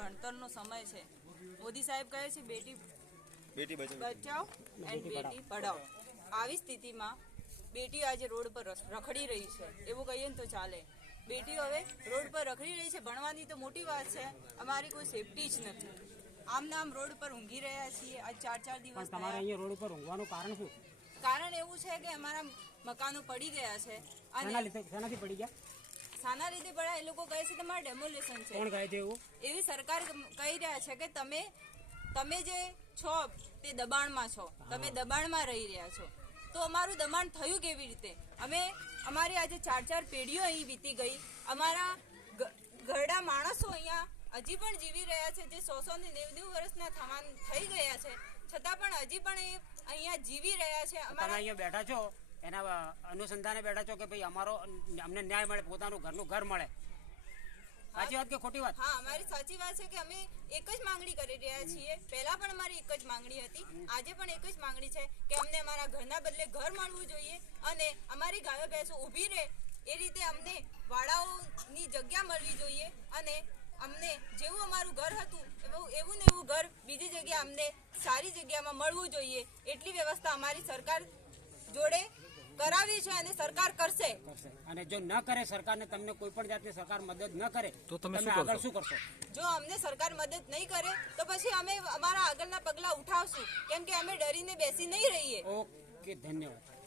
ભણતરનો સમય છે. મોદી સાહેબ કહે છે બેટી બેટી બચાવ. એન્ડ બેટી પઢાવ આવી સ્થિતિમાં બેટી આજે રોડ પર રખડી રહી છે. એવું કહીએ ને તો ચાલે. બેટી હવે રોડ પર રખડી રહી છે. ભણવાની તો મોટી વાત છે. અમારી કોઈ સેફટી જ નથી. આમ નામ રોડ પર ઊંઘી રહ્યા છીએ. આજ ચાર ચાર દિવસ તમારે અહીંયા રોડ પર ઊંઘવાનું કારણ શું? કારણ એવું છે કે અમારા મકાનો પડી ગયા છે. અને લીધે? પડી ગયા? સાના લીધે પડ્યા એ લોકો કહે છે તમારે ડેમોલેશન છે. કોણ કહે છે એવું? એવી સરકાર કહી રહ્યા છે કે તમે તમે જે છો તે દબાણમાં છો. તમે દબાણમાં રહી રહ્યા છો. તો અમારું દબાણ થયું કેવી રીતે? અમે અમારી આજે ચાર ચાર પેઢીઓ અહીં વીતી ગઈ. અમારા ઘરડા માણસો અહીંયા હજી પણ જીવી રહ્યા છે જે સો સો ને નેવ નેવ વર્ષના થવાન થઈ ગયા છે. છતાં પણ હજી પણ એ અહીંયા જીવી રહ્યા છે. અમારા અહીંયા બેઠા છો? એના અનુસંધાને બેઠા છો કે ભાઈ અમારો, અમને ન્યાય મળે, પોતાનું ઘરનું ઘર મળે? સાચી વાત કે ખોટી વાત? હા અમારી સાચી વાત છે કે અમે એક જ માંગણી કરી રહ્યા છીએ. પહેલા પણ અમારી એક જ માંગણી હતી. આજે પણ એક જ માંગણી છે કે અમને અમારા ઘરના બદલે ઘર મળવું જોઈએ અને અમારી ગાયો ભેંસો ઊભી રહે એ રીતે અમને વાડાઓની જગ્યા મળવી જોઈએ અને અમને જેવું અમારું ઘર હતું, એવું એવું ને એવું ઘર બીજી જગ્યા અમને સારી જગ્યામાં મળવું જોઈએ. એટલી વ્યવસ્થા અમારી સરકાર જોડે કરાવી છે અને સરકાર કરશે. અને જો ન કરે સરકારને તમને કોઈ પણ જાતની સરકાર મદદ ન કરે તો તમે આગળ કરશો? શું કરશો? જો અમને સરકાર મદદ નહીં કરે તો પછી અમે અમારા આગળના પગલા ઉઠાવશું. કેમ કે અમે ડરીને બેસી નહીં રહીએ. ઓકે ધન્યવાદ.